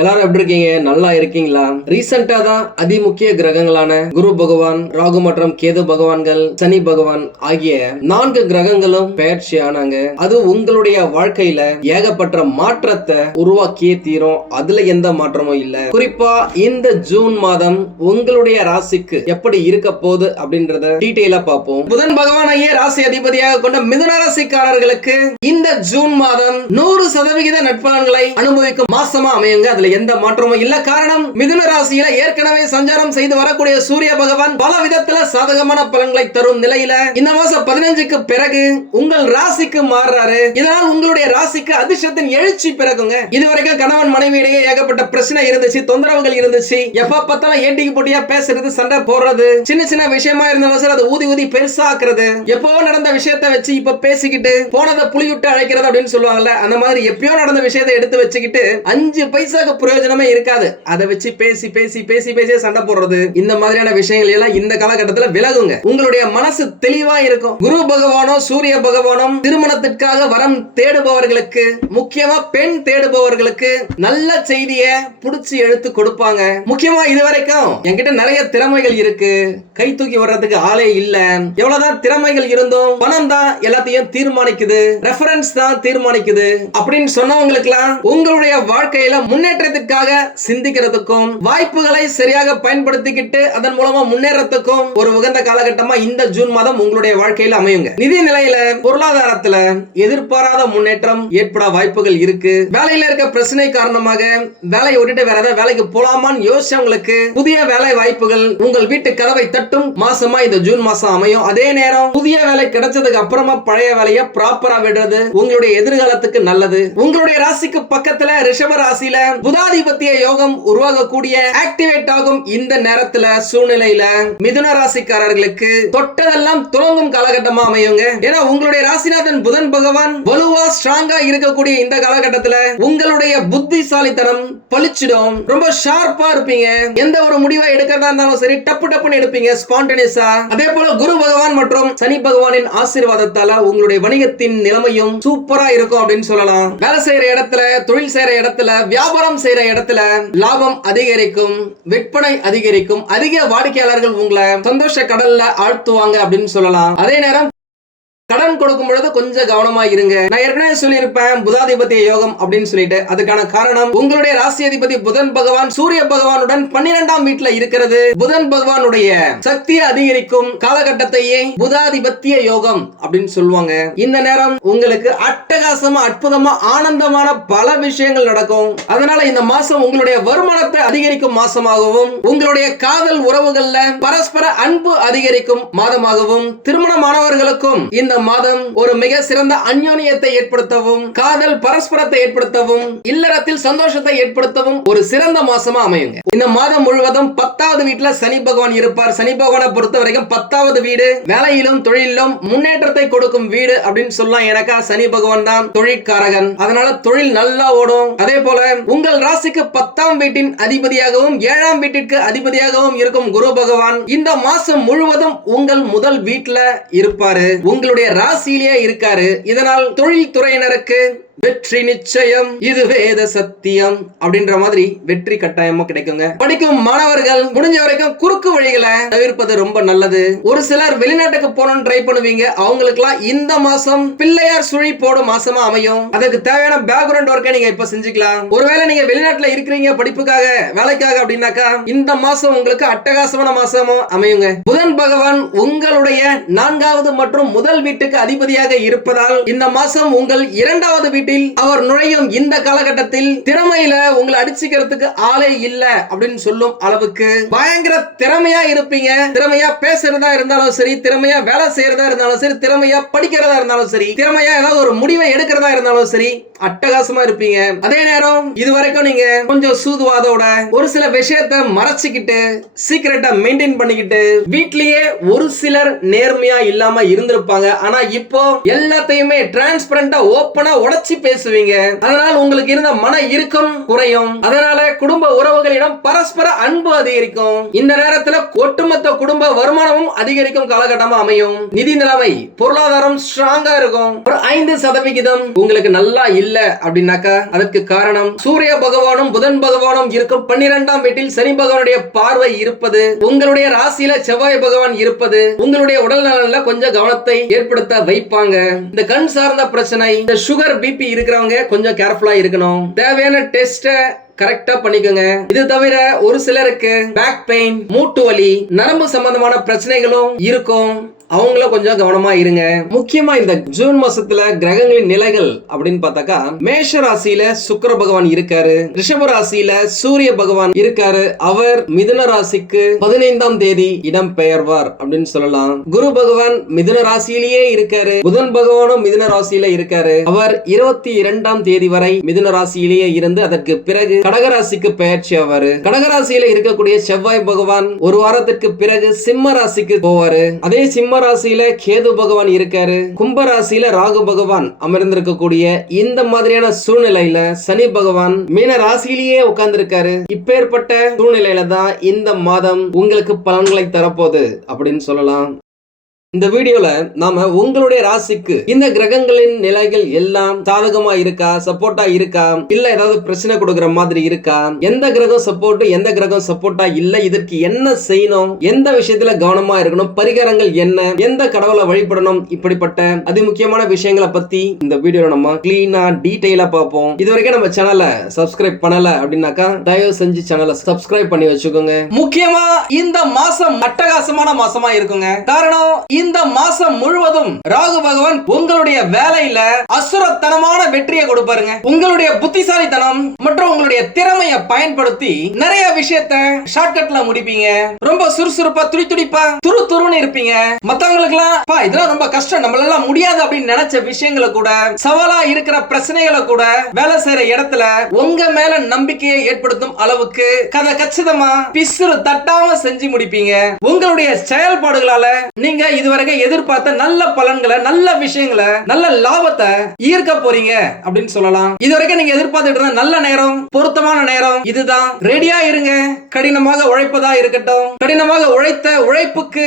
எல்லாரும் எப்படி இருக்கீங்க? நல்லா இருக்கீங்களா? ரீசெண்டா தான் அதிமுக்கிய கிரகங்களான குரு பகவான் ராகு மற்றும் கேது பகவான்கள் சனி பகவான் ஆகிய நான்கு கிரகங்களும் பெயர்ச்சி ஆனாங்க. அது உங்களுடைய வாழ்க்கையில ஏகப்பட்ட மாற்றத்தை உருவாக்கியே தீரும். அதுல எந்த மாற்றமும் இல்ல. குறிப்பா இந்த ஜூன் மாதம் உங்களுடைய ராசிக்கு எப்படி இருக்க போகுது அப்படின்றத டீட்டெயிலா பார்ப்போம். புதன் பகவான் ஐய ராசி அதிபதியாக கொண்ட மிதுன ராசிக்காரர்களுக்கு இந்த ஜூன் மாதம் நூறு சதவிகித நட்பலன்களை அனுபவிக்கும் மாசமா அமையுங்க. அதுல எந்த மாற்றமும் இல்ல. காரணம் மிதுன ராசியில ஏற்கனவே சஞ்சாரம் செய்து வரக்கூடிய சூரிய பகவான் பல விதத்துல சாதகமான பலன்களை தரும் நிலையில இந்த மாசம் பதினஞ்சுக்கு பிறகு உங்கள் ராசிக்கு மாறுறாரு. இதனால் உங்களுடைய ராசிக்கு அதிர்ஷ்டத்தின் எழுச்சி பிறகுங்க. இதுவரைக்கும் கணவன் மனைவியிடையே ஏகப்பட்ட பிரச்சனை இருந்துச்சு தொந்தரவுகள் இருந்துச்சு. எப்ப பார்த்தாலும் ஏட்டிக்கு போட்டியா பேசுறது சண்டை போடுறது சின்ன சின்ன விஷயமா இருந்த வசதி அதை ஊதி ஊதி பெருசாக்குறது. எப்போ நடந்த விஷயத்தை வச்சு இப்ப பேசிக்கிட்டு போனதை புளி விட்டு அழைக்கிறது அப்படின்னு சொல்லுவாங்கல்ல அந்த மாதிரி எப்பயோ நடந்த விஷயத்தை எடுத்து வச்சுக்கிட்டு அஞ்சு பைசாக்கு பிரயோஜனமே இருக்காது. அதை வச்சு பேசி பேசி பேசி பேசி சண்டை போடுறது இந்த மாதிரியான விஷயங்கள் எல்லாம் இந்த காலகட்டத்துல விலகுங்க. உங்களுடைய மனசு தெளிவா இருக்கும். குரு பகவானோ சூரிய பகவானும் திருமணத்திற்காக வரம் தேடுபவர்களுக்கு முக்கியமா பெண் தேடுபவர்களுக்கு நல்ல செய்திய புடிச்சு எடுத்து கொடுப்பாங்க. முக்கியமா இதுவரைக்கும் என்கிட்ட நிறைய திறமைகள் இருக்கு. கை தூக்கி வர்றதுக்கு ஆளே இல்ல. எவ்வளவுதான் திறமைகள் இருந்தும் பணம் தான் எல்லாத்தையும் தீர்மானிக்குது. ரெஃபரன்ஸ் தான் தீர்மானிக்குது. அப்படின்னு சொன்னவங்களுக்குலாம் உங்களுடைய வாழ்க்கையில முன்னேற்றத்திற்காக சிந்திக்கிறதுக்கும் வாய்ப்புகளை சரியாக பயன்படுத்திக்கிட்டு அதன் மூலமா முன்னேறத்துக்கும் ஒரு உகந்த காலகட்டமா இந்த ஜூன் மாதம் உங்களுடைய வாழ்க்கையில அமையுங்க. நிதி நிலையில பொருளாதாரத்துல எதிர்பாராத முன்னேற்றம் ஏற்பட வாய்ப்புகள் இருக்கு. வேலையில இருக்க பிரச்சனை காரணமாக வேலையை விட்டுட்டு வேற ஏதாவது வேலைக்கு போலாமான்னு யோசிச்சவங்களுக்கு புதிய வேலை வாய்ப்புகள் உங்கள் வீட்டு கதவை தட்டும் மாசமா இந்த ஜூன் மாசம் அமையும். அதே நேரம் புதிய வேலை கிடைச்சதுக்கு அப்புறமா பழைய வேலையை ப்ராப்பரா விடுறது உங்களுடைய எதிர்காலத்துக்கு நல்லது. உங்களுடைய ராசிக்கு பக்கத்துல ரிஷப ராசியில புதாதிபத்திய யோகம் உருவாகக்கூடிய ஆக்டிவேட் ஆகும் இந்த நேரத்துல சூழ்நிலையில மிதுன ராசிக்காரர்களுக்கு தொட்டதெல்லாம் துவங்கும் காலகட்டமா அமையுங்க. ஏன்னா உங்களுடைய ராசிநாதன் புதன் பகவான் வலுவா ஸ்ட்ராங்கா இருக்கக்கூடிய இந்த காலகட்டத்துல உங்களுடைய புத்திசாலித்தனம் பளிச்சிடும். ரொம்ப ஷார்ப்பா இருப்பீங்க. எந்த ஒரு முடிவை எடுக்கிறதா இருந்தாலும் சரி டப்பு டப்புன்னு எடுப்பீங்க ஸ்பான்டனியஸா அதே போல குரு பகவான் மற்றும் சனி பகவானின் ஆசீர்வாதத்தால உங்களுடைய வணிகத்தின் நிலைமையும் சூப்பரா இருக்கும் அப்படின்னு சொல்லலாம். வேலை செய்யற இடத்துல தொழில் செய்யற இடத்துல வியாபாரம் செய்யற இடத்துல லாபம் அதிகரிக்கும் விற்பனை அதிகரிக்கும் அதிக வாடிக்கையாளர்கள் உங்களை சந்தோஷ கடல்ல ஆழ்த்துவாங்க அப்படின்னு சொல்லலாம். அதே நேரம் கடன் கொடுக்கும் பொழுது கொஞ்சம் கவனமா இருங்க. நான் ஏற்கனவே சொல்லியிருப்பேன் புதாதிபத்திய யோகம் அப்படின்னு சொல்லிட்டு. அதுக்கான காரணம் உங்களுடைய ராசி அதிபதி புதன் பகவான் சூரிய பகவானுடன் பன்னிரெண்டாம் வீட்டுல இருக்கிறது. புதன் பகவானுடைய சக்தியை அதிகரிக்கும் காலகட்டத்தையே புதாதிபத்திய யோகம் அப்படின்னு சொல்லுவாங்க. இந்த நேரம் உங்களுக்கு அட்டகாசமா அற்புதமா ஆனந்தமான பல விஷயங்கள் நடக்கும். அதனால இந்த மாசம் உங்களுடைய வருமானத்தை அதிகரிக்கும் மாசமாகவும் உங்களுடைய காதல் உறவுகள்ல பரஸ்பர அன்பு அதிகரிக்கும் மாதமாகவும் திருமணமானவர்களுக்கும் இந்த இந்த மாதம் ஒரு மிக சிறந்த அந்யோன்யத்தை ஏற்படுத்தவும் காதல் பரஸ்பரத்தை ஏற்படுத்தவும் இல்லறத்தில் சந்தோஷத்தை ஏற்படுத்தவும் ஒரு சிறந்த மாசமா அமையுங்க. இந்த மாதம் முழுவதும் பத்தாவது வீட்டுல சனி பகவான் இருப்பார். சனி பகவானை பொறுத்த வரைக்கும் பத்தாவது வீடு வேலையிலும் தொழிலும் முன்னேற்றத்தை கொடுக்கும் வீடு அப்படின்னு சொல்லலாம். எனக்கா சனி பகவான் தான் தொழிற்காரகன். அதனால தொழில் நல்லா ஓடும். அதே போல உங்கள் ராசிக்கு பத்தாம் வீட்டின் அதிபதியாகவும் ஏழாம் வீட்டிற்கு அதிபதியாகவும் இருக்கும் குரு பகவான் இந்த மாசம் முழுவதும் உங்கள் முதல் வீட்டுல இருப்பாரு. உங்களுடைய தன்னுடைய ராசியிலேயே இருக்காரு. இதனால் தொழில் துறையினருக்கு வெற்றி நிச்சயம். இது வேத சத்தியம் அப்படின்ற மாதிரி வெற்றி கட்டாயமா கிடைக்குங்க. படிக்கும் மாணவர்கள் முடிஞ்ச வரைக்கும் குறுக்கு வழிகளை தவிர்ப்பது ரொம்ப நல்லது. ஒரு சிலர் வெளிநாட்டுக்கு போகணும்னு ட்ரை பண்ணுவீங்க. அவங்களுக்குலாம் இந்த மாசம் பிள்ளையார் சுழி போடும் மாசமா அமையும். அதுக்கு தேவையான பேக்ரவுண்ட் ஒர்க்கை நீங்க இப்ப செஞ்சுக்கலாம். ஒருவேளை நீங்க வெளிநாட்டுல இருக்கிறீங்க படிப்புக்காக வேலைக்காக அப்படின்னாக்கா இந்த மாசம் உங்களுக்கு அட்டகாசமான மாசமும் அமையுங்க. புதன் பகவான் உங்களுடைய நான்காவது மற்றும் முதல் வீட்டுக்கு அதிபதியாக இருப்பதால் இந்த மாசம் உங்கள் இரண்டாவது வீட்டில் அவர் நுழையும் இந்த காலகட்டத்தில் திறமையில உங்களை அடிச்சுக்கிறதுக்கு ஆளே இல்ல அப்படின்னு சொல்லும் அளவுக்கு பயங்கர திறமையா இருப்பீங்க. திறமையா பேசுறதா இருந்தாலும் சரி திறமையா வேலை செய்யறதா இருந்தாலும் சரி திறமையா படிக்கிறதா இருந்தாலும் சரி திறமையா ஏதாவது ஒரு முடிவை எடுக்கிறதா இருந்தாலும் சரி அட்டகாசமா இருப்பீங்க. அதே நேரம் இது வரைக்கும் நீங்க கொஞ்சம் சூதுவாதோட ஒரு சில விஷயத்த மறைச்சுக்கிட்டு சீக்கிரட்டா மெயின்டைன் பண்ணிக்கிட்டு வீட்லயே ஒரு சிலர் நேர்மையா இல்லாம இருந்திருப்பாங்க. ஆனா இப்போ எல்லாத்தையுமே டிரான்ஸ்பரண்டா ஓப்பனா உடைச்சு பேசுவீங்க. அதனால் உங்களுக்கு இருந்த மன இறுக்கம் குறையும். அதனால குடும்ப உறவுகளிடம் பரஸ்பர அன்பு அதிகரிக்கும். இந்த நேரத்துல ஒட்டுமொத்த குடும்ப வருமானமும் அதிகரிக்கும் காலகட்டமா அமையும். நிதி நிலைமை பொருளாதாரம் ஸ்ட்ராங்கா இருக்கும். ஒரு ஐந்து சதவிகிதம் உங்களுக்கு நல்லா இல்ல அப்படின்னாக்கா அதற்கு காரணம் சூரிய பகவானும் புதன் பகவானும் இருக்கும் பன்னிரெண்டாம் வீட்டில் சனி பகவானுடைய பார்வை இருப்பது உங்களுடைய ராசியில செவ்வாய் பகவான் இருப்பது உங்களுடைய உடல் நலன்ல கொஞ்சம் கவனத்தை ஏற்படுத்த வைப்பாங்க. இந்த கண் சார்ந்த பிரச்சனை இந்த சுகர் பிபி இருக்கிறவங்க கொஞ்சம் கேர்ஃபுல்லா இருக்கணும். தேவையான டெஸ்ட கரெக்டா பண்ணிக்கோங்க. இது தவிர ஒரு சிலருக்கு பேக் பெயின் மூட்டு வலி நரம்பு சம்பந்தமான பிரச்சனைகளும் இருக்கும். அவங்கள கொஞ்சம் கவனமா இருங்க. முக்கியமா இந்த ஜூன் மாசத்துல கிரகங்களின் நிலைகள் அப்படின்னு பார்த்தாக்கா மேஷ ராசியில சுக்கிர பகவான் இருக்காரு. ரிஷப ராசியில சூரிய பகவான் இருக்காரு. அவர் மிதுன ராசிக்கு பதினைந்தாம் தேதி இடம் பெயர்வார் அப்படின்னு சொல்லலாம். குரு பகவான் மிதுன ராசியிலேயே இருக்காரு. புதன் பகவானும் மிதுன ராசியில இருக்காரு. அவர் இருபத்தி இரண்டாம் தேதி வரை மிதுன ராசியிலேயே இருந்து அதற்கு பிறகு கடகராசிக்கு பெயர்ச்சி ஆவாரு. கடகராசியில இருக்கக்கூடிய செவ்வாய் பகவான் ஒரு வாரத்திற்கு பிறகு சிம்ம ராசிக்கு போவாரு. அதே சிம்ம கும்பராசியில கேது பகவான் இருக்காரு. கும்பராசியில ராகு பகவான் அமர்ந்திருக்கக்கூடிய இந்த மாதிரியான சூழ்நிலையில சனி பகவான் மீன ராசியிலேயே உட்கார்ந்திருக்காரு. இப்பேற்பட்ட சூழ்நிலையில தான் இந்த மாதம் உங்களுக்கு பலன்களை தரப்போகுது அப்படின்னு சொல்லலாம். இந்த வீடியோல நாம உங்களுடைய ராசிக்கு இந்த கிரகங்களின் நிலைகள் எல்லாம் சாதகமா இருக்கா சப்போர்ட்டா இருக்கா இல்ல ஏதாவது பிரச்சனை கொடுக்கற மாதிரி இருக்கா? எந்த கிரகம் சப்போர்ட் எந்த கிரகம் சப்போர்ட்டா இல்ல? இதற்கு என்ன செய்யணும்? எந்த விஷயத்துல கவனமா இருக்கணும்? பரிகாரங்கள் என்ன? எந்த கடவுளை வழிபடணும்? இப்படிப்பட்ட அதி முக்கியமான விஷயங்களை பத்தி இந்த வீடியோல நம்ம கிளீனா டீடைலா பார்ப்போம். இது வரைக்கும் நம்ம சேனலை சப்ஸ்கிரைப் பண்ணல அப்படின்னாக்கா தயவு செஞ்சு சேனலை சப்ஸ்கிரைப் பண்ணி வச்சுக்கோங்க. முக்கியமா இந்த மாசம் அட்டகாசமான மாசமா இருக்குங்க. காரணம் இந்த மாசம் முழுவதும் ராகு பகவான் உங்களுடைய வேலையில அசுரத்தனமான வெற்றியை கொடுப்பாருங்க உங்களுடைய புத்திசாலித்தனம் மற்றும் உங்களுடைய திறமைய பயன்படுத்தி நிறைய விஷயத்த ஷார்ட்கட்ல முடிப்பீங்க. ரொம்ப சுறுசுறுப்பா துடி துடிப்பா துரு துருன்னு இருப்பீங்க. மத்தவங்களுக்கு எல்லாம் இதெல்லாம் ரொம்ப கஷ்டம். நம்மளால முடியாது அப்படின்னு நினைச்ச விஷயங்களை கூட சவாலா இருக்கிற பிரச்சனைகளை கூட வேலை செய்யற இடத்துல உங்க மேல நம்பிக்கையை ஏற்படுத்தும் அளவுக்கு கதை கச்சிதமா பிசுறு தட்டாம செஞ்சு முடிப்பீங்க. உங்களுடைய செயல்பாடுகளால நீங்க இது இதுவரைக்கும் எதிர்பார்த்த நல்ல பலன்களை நல்ல விஷயங்களை நல்ல லாபத்தை ஈர்க்க போறீங்க அப்படின்னு சொல்லலாம். இதுவரைக்கும் நீங்க எதிர்பார்த்துட்டு இருந்த நல்ல நேரம் பொருத்தமான நேரம் இதுதான். ரெடியா இருங்க. கடினமாக உழைப்பதா இருக்கட்டும். கடினமாக உழைத்த உழைப்புக்கு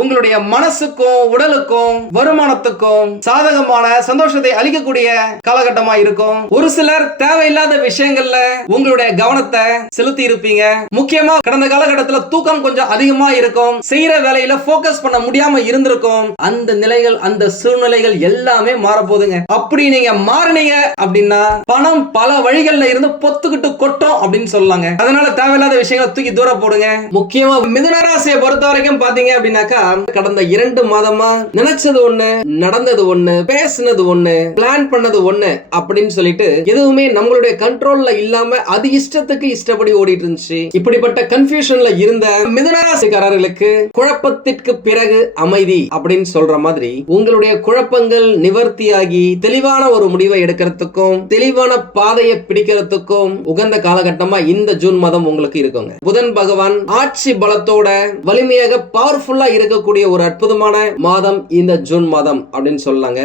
உங்களுடைய மனசுக்கும் உடலுக்கும் வருமானத்துக்கும் சாதகமான சந்தோஷத்தை அளிக்கக்கூடிய காலகட்டமா இருக்கும். ஒரு சிலர் தேவையில்லாத விஷயங்கள்ல உங்களுடைய கவனத்தை செலுத்தி இருப்பீங்க. முக்கியமா கடந்த காலகட்டத்துல தூக்கம் கொஞ்சம் அதிகமா இருக்கும். செய்யற வேலையில போக்கஸ் பண்ண முடியாம இருந்திருக்கும். அந்த நிலைகள் அந்த சூழ்நிலைகள் எல்லாமே மாறப்போகுதுங்க. அப்படி நீங்க மாறினீங்க அப்படின்னா பணம் பல வழிகள்ல இருந்து பொத்துக்கிட்டு கொட்டும் அப்படின்னு சொல்லலாங்க. அதனால தேவையில்லாத விஷயங்களை தூக்கி தூர போடுங்க. முக்கியமா மிதுன ராசியை பொறுத்த வரைக்கும் பாத்தீங்க அப்படின்னாக்கா கடந்த இரண்டு மாதமா நினைச்சது ஒண்ணு நடந்தது ஒண்ணு பேசினது ஒண்ணு பிளான் பண்ணது ஒண்ணு அப்படின்னு சொல்லிட்டு எதுவுமே நம்மளுடைய கண்ட்ரோல்ல இல்லாம அது இஷ்டத்துக்கு இஷ்டப்படி ஓடிட்டு இருந்துச்சு. இப்படிப்பட்ட கன்ஃபியூஷன்ல இருந்த மிதனராசிக்காரர்களுக்கு குழப்பத்திற்கு பிறகு அமைதி அப்படின்னு சொல்ற மாதிரி உங்களுடைய குழப்பங்கள் நிவர்த்தியாகி தெளிவான ஒரு முடிவை எடுக்கிறதுக்கும் தெளிவான பாதையை பிடிக்கிறதுக்கும் உகந்த காலகட்டமா இந்த ஜூன் மாதம் உங்களுக்கு இருக்குங்க. புதன் பகவான் ஆட்சி பலத்தோட வலிமையாக பவர்ஃபுல்லா இருக்க இருக்கக்கூடிய ஒரு அற்புதமான மாதம் இந்த ஜூன் மாதம் அப்படின்னு சொல்லலாங்க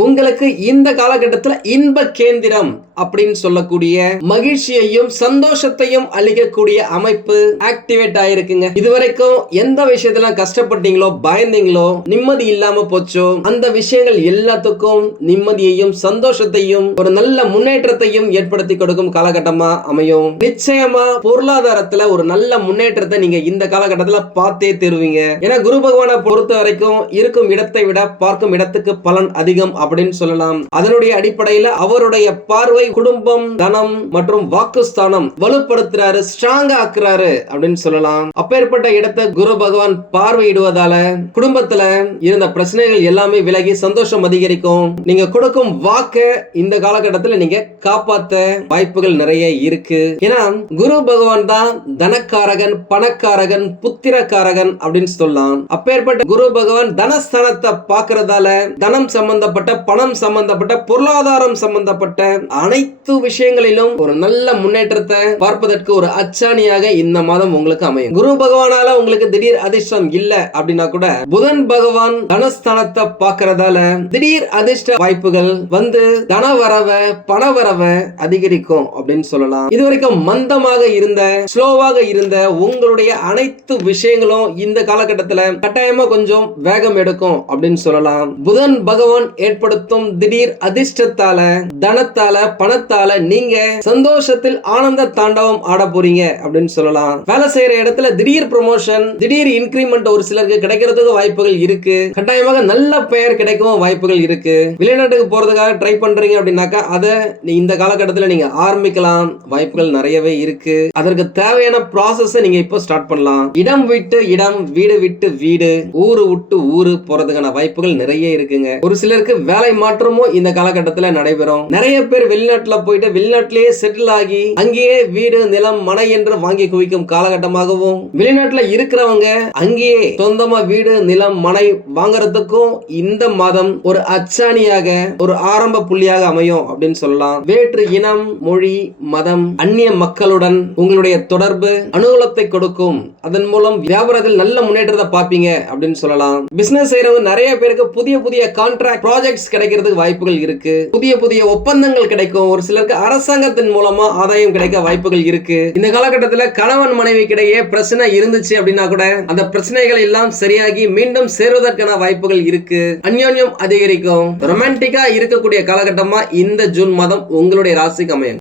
உங்களுக்கு இந்த காலகட்டத்தில் இன்ப கேந்திரம் அப்படின்னு சொல்லக்கூடிய மகிழ்ச்சியையும் சந்தோஷத்தையும் அளிக்கக்கூடிய அமைப்பு ஆக்டிவேட் ஆயிருக்குங்க. இதுவரைக்கும் எந்த விஷயத்துல கஷ்டப்பட்டீங்களோ பயந்தீங்களோ நிம்மதி இல்லாம போச்சோ அந்த விஷயங்கள் எல்லாத்துக்கும் நிம்மதியையும் சந்தோஷத்தையும் ஒரு நல்ல முன்னேற்றத்தையும் ஏற்படுத்தி கொடுக்கும் காலகட்டமா அமையும். நிச்சயமா பொருளாதாரத்துல ஒரு நல்ல முன்னேற்றத்தை நீங்க இந்த காலகட்டத்துல பார்த்தே தருவீங்க. ஏன்னா குரு பகவானை பொறுத்த வரைக்கும் இருக்கும் இடத்தை விட பார்க்கும் இடத்துக்கு பலன் அதிகம் அப்படின்னு சொல்லலாம். அதனுடைய அடிப்படையில அவருடைய பார்வை குடும்பம் தனம் மற்றும் வாக்குஸ்தானம் வலுப்படுத்துறாரு ஸ்ட்ராங்கா ஆக்குறாரு அப்படின்னு சொல்லலாம். அப்பேற்பட்ட இடத்தை குரு பகவான் பார்வையிடுவதால குடும்பத்துல இருந்த பிரச்சனைகள் எல்லாமே விலகி சந்தோஷம் அதிகரிக்கும். நீங்க கொடுக்கும் வாக்க இந்த காலகட்டத்துல நீங்க காப்பாத்த வாய்ப்புகள் நிறைய இருக்கு. ஏன்னா குரு பகவான் தான் தனக்காரகன் பணக்காரகன் புத்திரக்காரகன் அப்படின்னு சொல்லலாம். அப்பேற்பட்ட குரு பகவான் தனஸ்தானத்தை பார்க்கறதால தனம் சம்பந்தப்பட்ட சம்பந்தப்பட்ட பணம் சம்பந்தப்பட்ட பொருளாதாரம் சம்பந்தப்பட்ட அனைத்து விஷயங்களிலும் ஒரு நல்ல முன்னேற்றத்தை பார்ப்பதற்கு ஒரு அச்சாணியாக இந்த மாதம் உங்களுக்கு அமையும். குரு பகவானால உங்களுக்கு திடீர் அதிர்ஷ்டம் இல்ல அப்படின்னா கூட புதன் பகவான் தனஸ்தானத்தை பார்க்கறதால திடீர் அதிர்ஷ்ட வாய்ப்புகள் வந்து தன வரவ பண வரவ அதிகரிக்கும் அப்படின்னு சொல்லலாம். இதுவரைக்கும் மந்தமாக இருந்த ஸ்லோவாக இருந்த உங்களுடைய அனைத்து விஷயங்களும் இந்த காலகட்டத்தில் கட்டாயமா கொஞ்சம் வேகம் எடுக்கும் அப்படின்னு சொல்லலாம். புதன் பகவான் ஏற்படுத்தும் திடீர் அதிர்ஷ்டத்தால தனத்தால பணத்தால நீங்க சந்தோஷத்தில் ஆனந்த தாண்டவம் ஆட போறீங்க அப்படின்னு சொல்லலாம். வேலை செய்யற இடத்துல திடீர் ப்ரொமோஷன் திடீர் இன்கிரிமெண்ட் ஒரு சிலருக்கு கிடைக்கிறதுக்கு வாய்ப்புகள் இருக்கு. கட்டாயமாக நல்ல பெயர் கிடைக்கவும் வாய்ப்புகள் இருக்கு. வெளிநாட்டுக்கு போறதுக்காக ட்ரை பண்றீங்க அப்படின்னாக்கா அதை நீ இந்த காலகட்டத்தில் நீங்க ஆரம்பிக்கலாம். வாய்ப்புகள் நிறையவே இருக்கு. அதற்கு தேவையான ப்ராசஸ் நீங்க இப்போ ஸ்டார்ட் பண்ணலாம். இடம் விட்டு இடம் வீடு விட்டு வீடு ஊரு விட்டு ஊரு போறதுக்கான வாய்ப்புகள் நிறைய இருக்குங்க. ஒரு சிலருக்கு வேலை மாற்றமும் இந்த காலகட்டத்தில் நடைபெறும். நிறைய பேர் வெளிநாட்டுல போயிட்டு வெளிநாட்டிலேயே செட்டில் ஆகி அங்கேயே வீடு நிலம் மனை என்று வாங்கி குவிக்கும் காலகட்டமாகவும் வெளிநாட்டுல இருக்கிறவங்க அங்கேயே சொந்தமா வீடு நிலம் மனை வாங்குறதுக்கும் இந்த மாதம் ஒரு அச்சாணியாக ஒரு ஆரம்ப புள்ளியாக அமையும் அப்படின்னு சொல்லலாம். வேற்று இனம் மொழி மதம் அந்நிய மக்களுடன் உங்களுடைய தொடர்பு அனுகூலத்தை கொடுக்கும். அதன் மூலம் வியாபாரத்தில் நல்ல முன்னேற்றத்தை பார்ப்பீங்க அப்படின்னு சொல்லலாம். பிசினஸ் செய்யறவங்க நிறைய பேருக்கு புதிய புதிய கான்ட்ராக்ட் பெனிஃபிட்ஸ் கிடைக்கிறதுக்கு வாய்ப்புகள் இருக்கு. புதிய புதிய ஒப்பந்தங்கள் கிடைக்கும். ஒரு சிலருக்கு அரசாங்கத்தின் மூலமா ஆதாயம் கிடைக்க வாய்ப்புகள் இருக்கு. இந்த காலகட்டத்தில் கணவன் மனைவி கிடையே பிரச்சனை இருந்துச்சு அப்படின்னா கூட அந்த பிரச்சனைகள் எல்லாம் சரியாகி மீண்டும் சேருவதற்கான வாய்ப்புகள் இருக்கு. அந்யோன்யம் அதிகரிக்கும். ரொமான்டிக்கா இருக்கக்கூடிய காலகட்டமா இந்த ஜூன் மாதம் உங்களுடைய ராசிக்கு அமையும்.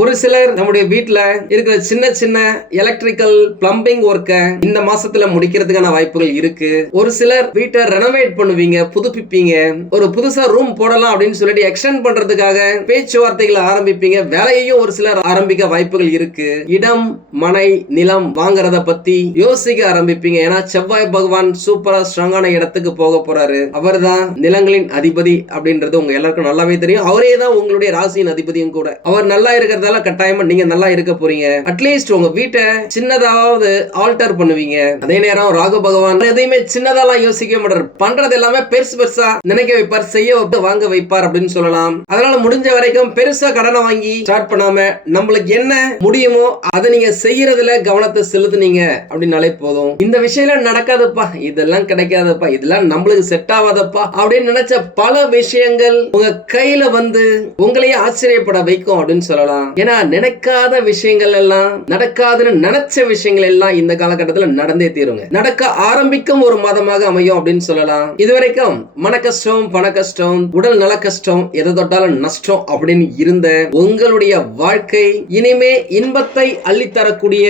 ஒரு சிலர் நம்முடைய வீட்டில் இருக்கிற சின்ன சின்ன எலக்ட்ரிக்கல் பிளம்பிங் ஒர்க்கை இந்த மாசத்துல முடிக்கிறதுக்கான வாய்ப்புகள் இருக்கு. ஒரு சிலர் வீட்டை ரெனோவேட் பண்ணுவீங்க புதுப்பிப்பீங்க. ஒரு புதுசா ரூம் போடலாம் அப்படின்னு சொல்லிட்டு எக்ஸ்டெண்ட் பண்றதுக்காக பேச்சுவார்த்தைகளை ஆரம்பிப்பீங்க. வேலையையும் ஒரு சிலர் ஆரம்பிக்க வாய்ப்புகள் இருக்கு. இடம் மனை நிலம் வாங்குறத பத்தி யோசிக்க ஆரம்பிப்பீங்க. ஏன்னா செவ்வாய் பகவான் சூப்பரா ஸ்ட்ராங்கான இடத்துக்கு போக போறாரு. அவர்தான் நிலங்களின் அதிபதி அப்படின்றது உங்க எல்லாருக்கும் நல்லாவே தெரியும். அவரே தான் உங்களுடைய ராசியின் அதிபதியும் கூட. அவர் நல்லா இருக்கிறதால கட்டாயமா நீங்க நல்லா இருக்க போறீங்க. அட்லீஸ்ட் உங்க வீட்டை சின்னதாவது ஆல்டர் பண்ணுவீங்க. அதே நேரம் ராகு பகவான் எதையுமே சின்னதாலாம் யோசிக்க மாட்டார். பண்றது எல்லாமே பெருசு பெருசா நினைக்க வைப்பார் செய்ய வைப்பார் வாங்க வைப்பார் அப்படின்னு சொல்லலாம். அதனால முடிஞ்ச வரைக்கும் பெருசா கடனை வாங்கி ஸ்டார்ட் பண்ணாம நம்மளுக்கு என்ன முடியுமோ அதை நீங்க செய்யறதுல கவனத்தை செலுத்துனீங்க அப்படின்னாலே போதும். இந்த விஷயம் நடக்காதுப்பா. இதெல்லாம் கிடைக்காதப்பா. இதெல்லாம் நம்மளுக்கு செட் ஆகாதப்பா அப்படின்னு நினைச்ச பல விஷயங்கள் உங்க கையில வந்து உங்களையே ஆச்சரியப்பட வைக்கும் அப்படின்னு சொல்லலாம். ஏன்னா நினைக்காத விஷயங்கள் எல்லாம் நடக்காதுன்னு நினைச்ச விஷயங்கள் எல்லாம் இந்த காலகட்டத்தில் நடந்தே தீருங்க. நடக்க ஆரம்பிக்கும் ஒரு மாதமாக அமையும் அப்படின்னு சொல்லலாம். இதுவரைக்கும் மன கஷ்டம் பண கஷ்டம் உடல் நல கஷ்டம் எதை தொட்டாலும் நஷ்டம் அப்படின்னு இருந்த உங்களுடைய வாழ்க்கை இனிமே இன்பத்தை அள்ளித்தரக்கூடிய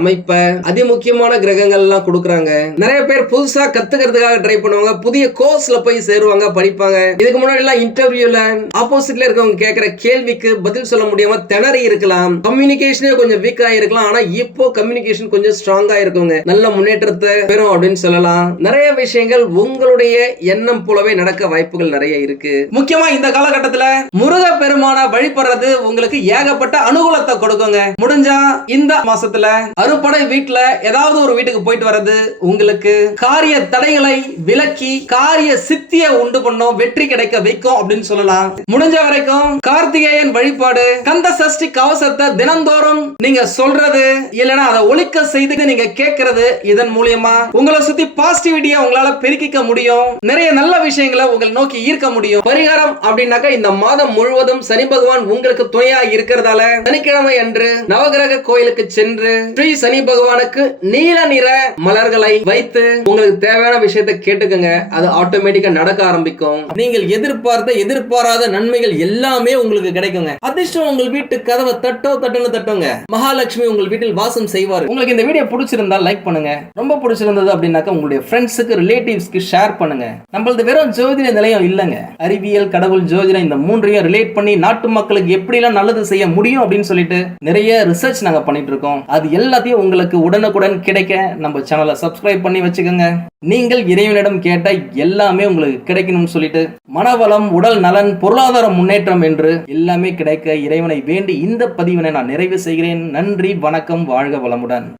அமைப்பை அதிமுக்கியமான கிரகங்கள் எல்லாம் கொடுக்குறாங்க. நிறைய பேர் புதுசா கத்துக்கிறதுக்காக ட்ரை பண்ணுவாங்க புதிய கோர்ஸ்ல போய் சேருவாங்க படிப்பாங்க. இதுக்கு முன்னாடி எல்லாம் இன்டர்வியூல ஆப்போசிட்ல இருக்கவங்க கேட்கிற கேள்விக்கு பதில் சொல்ல முடியாம திணறி இருக்கலாம். கம்யூனிகேஷனே கொஞ்சம் வீக் ஆயிருக்கலாம் ஆனா இப்போ கம்யூனிகேஷன் கொஞ்சம் ஸ்ட்ராங்கா இருக்குங்க. நல்ல முன்னேற்றத்தை பெறும் அப்படின்னு சொல்லலாம். நிறைய விஷயங்கள் உங்களுடைய எண்ணம் போலவே நடக்க வாய்ப்புகள் நிறைய இருக்கு. முக்கியமா இந்த காலகட்டத்துல முருக பெருமான வழிபடுறது உங்களுக்கு ஏகப்பட்ட அனுகூலத்தை கொடுக்குங்க. முடிஞ்சா இந்த மாசத்துல அறுபடை வீட்டுல ஏதாவது ஒரு வீட்டுக்கு போயிட்டு வர்றது உங்களுக்கு காரிய தடைகளை விலக்கி காரிய சித்திய உண்டு பண்ணும் வெற்றி கிடைக்க வைக்கும் அப்படின்னு சொல்லலாம். முடிஞ்ச வரைக்கும் கார்த்திகேயன் வழிபாடு கந்த சஷ்டி கவசத்தை தினந்தோறும் நீங்க சொல்றது இல்லனா அதை ஒழிக்க செய்து நீங்க கேட்கறது இதன் மூலியமா உங்களை சுத்தி பாசிட்டிவிட்டியா உங்களால பெருக்கிக்க முடியும். நிறைய நல்ல விஷயங்களை உங்களை நோக்கி ஈர்க்க முடியும். பரிகாரம் அப்படின்னாக்கா இந்த மாதம் முழுவதும் சனி பகவான் உங்களுக்கு துணையா இருக்கிறதால சனிக்கிழமை அன்று நவகிரக கோயிலுக்கு சென்று ஸ்ரீ சனி பகவானுக்கு நீல நிற மலர்களை வைத்து உங்களுக்கு தேவையான விஷயத்தை கேட்டுக்கங்க. அது ஆட்டோமேட்டிக்கா நடக்க ஆரம்பிக்கும். நீங்கள் எதிர்பார்த்த எதிர்பாராத நன்மைகள் எல்லாமே உங்களுக்கு கிடைக்குங்க. அதிர்ஷ்டம் உங்கள் வீட்டுக்கு கதவை தட்டோ தட்டுன்னு தட்டுங்க. மகாலட்சுமி உங்கள் வீட்டில் வாசம் செய்வார். உங்களுக்கு இந்த வீடியோ பிடிச்சிருந்தா லைக் பண்ணுங்க. ரொம்ப பிடிச்சிருந்தது அப்படின்னாக்கா உங்களுடைய ஃப்ரெண்ட்ஸுக்கு ரிலேட்டிவ்ஸ்க்கு ஷேர் பண்ணுங்க. நம்மளது வெறும் ஜோதிட நிலையம் இல்லைங்க. அறிவியல் கடவுள் ஜோதிடம் இந்த மூன்றையும் ரிலேட் பண்ணி நாட்டு மக்களுக்கு எப்படிலாம் நல்லது செய்ய முடியும் அப்படின்னு சொல்லிட்டு நிறைய ரிசர்ச் நாங்க பண்ணிட்டு இருக்கோம். அது எல்லாத்தையும் உங்களுக்கு உடனுக்குடன் கிடைக்க நம்ம சேனலை சப்ஸ்கிரைப் பண்ணி வச்சுக்கோங்க. நீங்கள் இறைவனிடம் கேட்ட எல்லாமே உங்களுக்கு கிடைக்கணும்னு சொல்லிட்டு மனவளம் உடல் நலன் பொருளாதார முன்னேற்றம் என்று எல்லாமே கிடைக்க இறைவனை வேண்டும் இந்த பதிவினை நான் நிறைவு செய்கிறேன். நன்றி வணக்கம் வாழ்க வளமுடன்.